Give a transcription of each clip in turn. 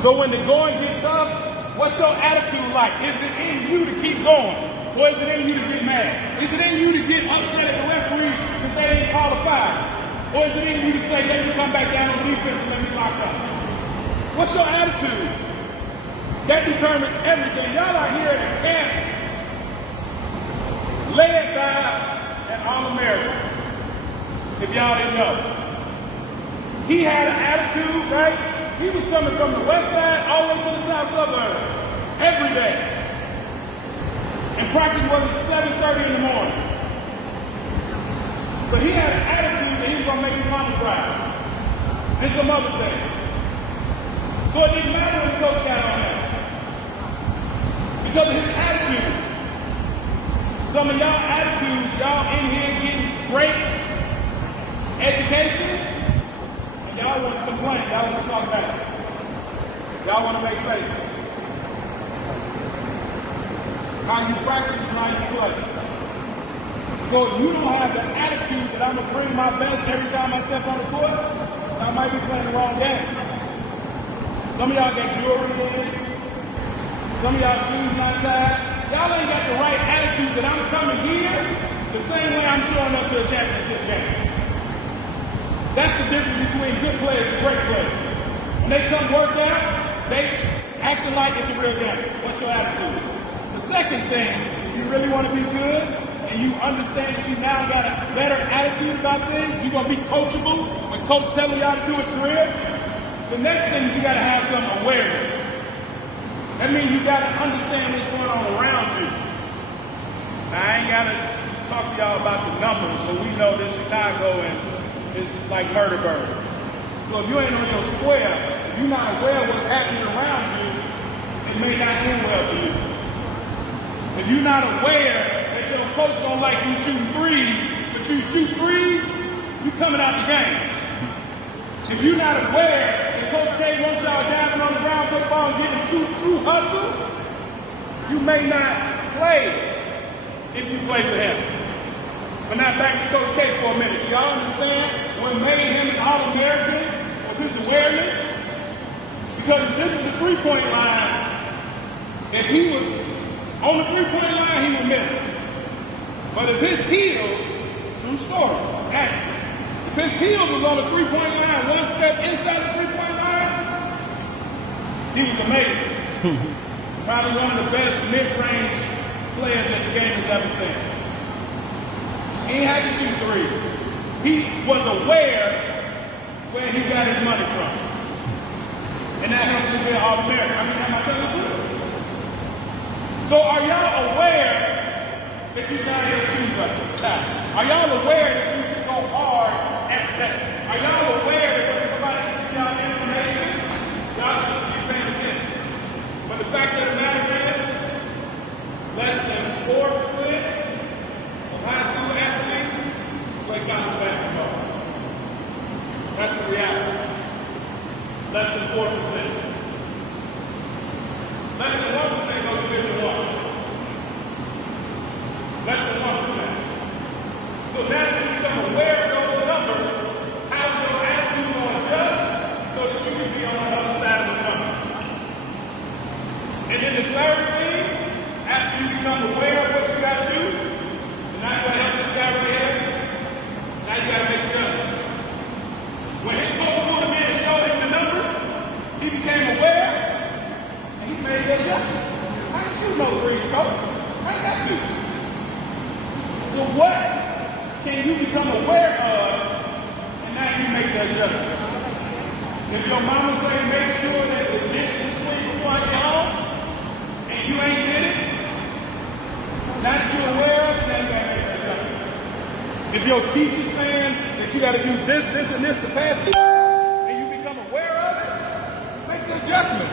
So when the going gets tough, what's your attitude like? Is it in you to keep going? Or is it in you to get mad? Is it in you to get upset at the referee because they didn't call a foul? Or is it in you to say, let me come back down on defense and let me lock up? What's your attitude? That determines everything. Y'all are here at the camp, led by an All-American, if y'all didn't know. He had an attitude, right? He was coming from the west side all the way to the south suburbs every day. And practice was at 7:30 in the morning. But he had an attitude that he was going to make his mama proud. And some other things. So it didn't matter when the coach got on that. Because of his attitude. Some of y'all attitudes, y'all in here getting great education, and y'all want to complain, y'all want to talk about it. Y'all want to make faces. How you practice and how you play. So if you don't have the attitude that I'm going to bring my best every time I step on the court, I might be playing the wrong game. Some of y'all got jewelry in. Some of y'all shoes not tied. Y'all ain't got the right attitude that I'm coming here the same way I'm showing up to a championship game. That's the difference between good players and great players. When they come work out, they acting like it's a real game. What's your attitude? The second thing, if you really want to be good and you understand that you now got a better attitude about things, you're going to be coachable when coach telling y'all to do a career. The next thing is you got to have some awareness. That means you got to understand what's going on around you. Now, I ain't got to talk to y'all about the numbers, but we know that Chicago and it's like murder bird. So if you ain't on your square, if you're not aware of what's happening around you, it may not end well for you. If you're not aware that your coach don't like you shooting threes, but you shoot threes, you coming out the game. If you're not aware that Coach K wants y'all down on the ground for the ball and getting true hustle, you may not play if you play for him. But now back to Coach K for a minute. Y'all understand what made him an All-American was his awareness? Because if this is the three-point line, if he was on the three-point line, he would miss. But if his heels, true story, ask him. If his heels was on the three-point line, one step inside the three-point line, he was amazing. Probably one of the best mid-range players that the game has ever seen. He ain't had to shoot threes. He was aware where he got his money from. And that helped him be an All-American. I mean, am I telling you? So are y'all aware that you got your shoes up? Are y'all aware that you should go hard every day? Are y'all aware that when somebody gives y'all information, y'all should be paying attention? But the fact of the matter is, less than 4% of high school athletes play college basketball. That's the reality. Less than 4%. Less than 1% go to Division I. Less than 1%. So now that you become aware of those numbers, how your attitude will adjust so that you can be on the other side of the number. And then the third thing, after you become aware of what you got to do, and now you're going to help this guy right here, now you got to make adjustments. When his coach pulled him in and showed him the numbers, he became aware, and he made the adjustment. I ain't shoot no threes, coach. I ain't got to. So what can you become aware of, and now you make the adjustment? If your mama say make sure that the dish is clean before I get home, and you ain't did it, now that you're aware of it, then you gotta make the adjustment. If your teacher's saying that you gotta do this, this, and this to pass the and you become aware of it, make the adjustment.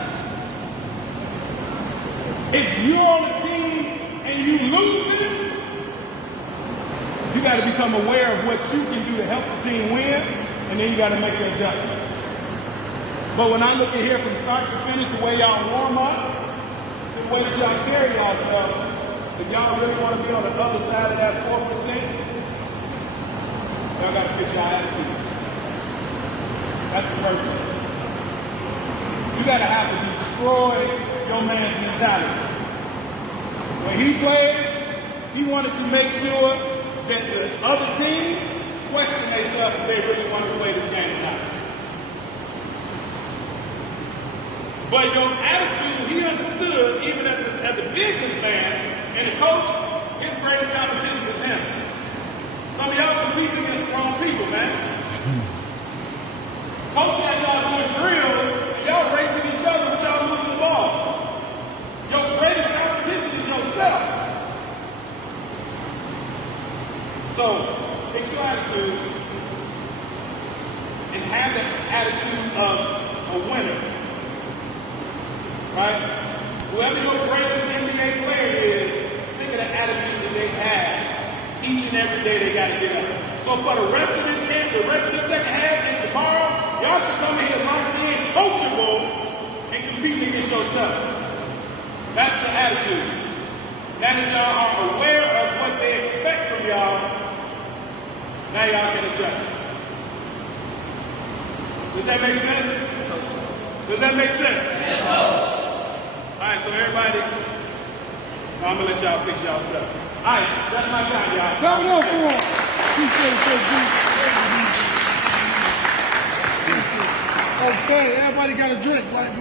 If you're on a team and you lose it, you got to become aware of what you can do to help the team win, and then you got to make an adjustment. But when I look at here from start to finish, the way y'all warm up, to the way that y'all carry yourself, if y'all really want to be on the other side of that 4%, y'all got to fix your attitude. That's the first one. You got to have to destroy your man's mentality. When he played, he wanted to make sure that the other team questioned themselves if they really wanted to play this game or not. But your attitude, he understood, even as a businessman and a coach, his greatest competition is him. Some of y'all competing against the wrong people, man. Coach got y'all doing drills, and y'all racing each other, but y'all losing the ball. Your greatest competition is yourself. So, fix your attitude and have the attitude of a winner. Right? Whoever your greatest NBA player is, think of the attitude that they have each and every day they got to get up. So for the rest of this game, the rest of the second half and tomorrow, y'all should come in here locked in, coachable, and competing against yourself. That's the attitude. Now that y'all are aware of what they expect from y'all, now y'all can adjust it. Does that make sense? Does that make sense? Yes, coach. All right, so everybody, I'm going to let y'all fix y'all stuff. All right, that's my time, y'all. Clap it up for him. Appreciate it, Coach G. Okay, everybody got a drink, right?